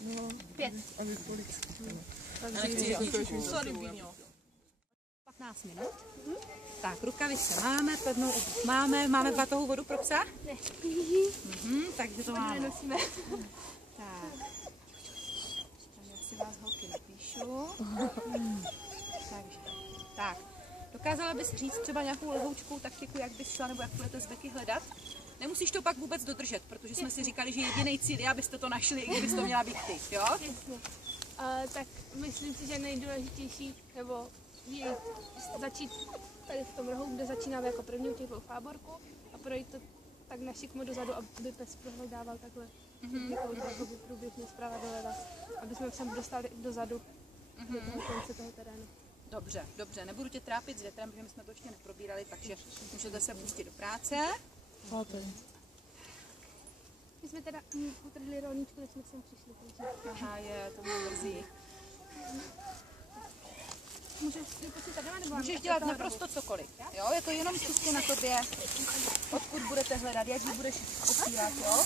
No, 5. A vy kolik? Sorry, 15 minut. Tak, rukavice máme, pevnou obuv máme vatovou vodu pro psa? Ne. Takže to máme. Nenosíme. Tak. Já si vás holky napíšu. Takže, tak. Dokázala bys říct třeba nějakou lehoučkou taktiku, jak bys šla, nebo jak budete z beky hledat? Nemusíš to pak vůbec dodržet, protože jsme si říkali, že jediný cíl je, abyste to našli, i kdybys to měla být ty, jo? Jasně. Tak myslím si, že nejdůležitější, nebo je začít tady v tom rohu, kde začínáme jako první u těch dvou fáborků a projít to tak na šikmo dozadu, aby pes prohledával takhle průběžně zprava doleva, aby jsme se dostali dozadu do toho konce toho terénu. Dobře, dobře, nebudu tě trápit s větrem, protože my jsme to ještě neprobírali, takže můžete se pustit do práce. My jsme teda utrhli rolničku, než jsme sem přišli. Takže... Aha, to mě mrzí. Můžeš dělat naprosto cokoliv, jo? Je to jenom čistě na tobě, odkud budete hledat, jak ji budeš posílat, jo?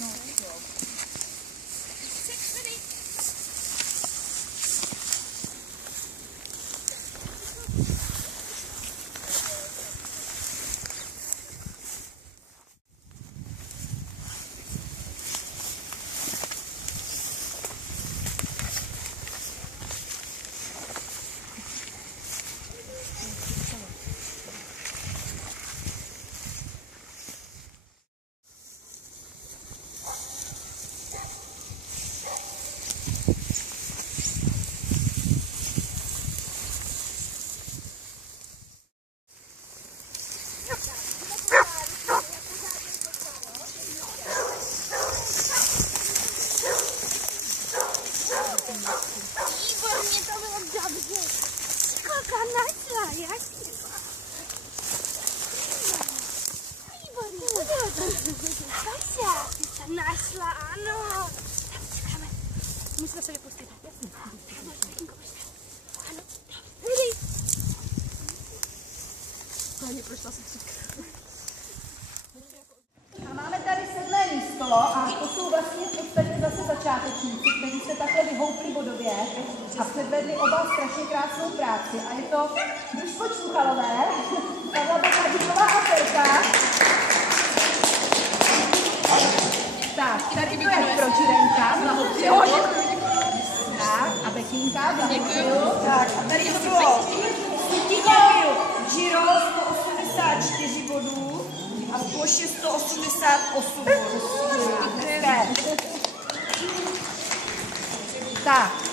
No, jo. Výborně, to bylo dobře. Koľka našla, jasně. Výborně. Kasia, ty se našla, ano. Tak počkáme. Musíme se vypustit. Jasně. Ano. Hej. Pani prošla se A máme tady 7. místo a to jsou vlastně v podstatě zase začátečníci, kteří se takhle vyhoupli vodově a předvedli oba strašně krásnou práci. A je to družstvo Čuchalové, Pavla Bakaříková a Ferka. Tak, tady to je Pročirenka, tak, a Bekínka, děkuju. Tak, a tady to bylo Sutinou, Giro, 184 bodů. A v ploše 188 bodů. Tak.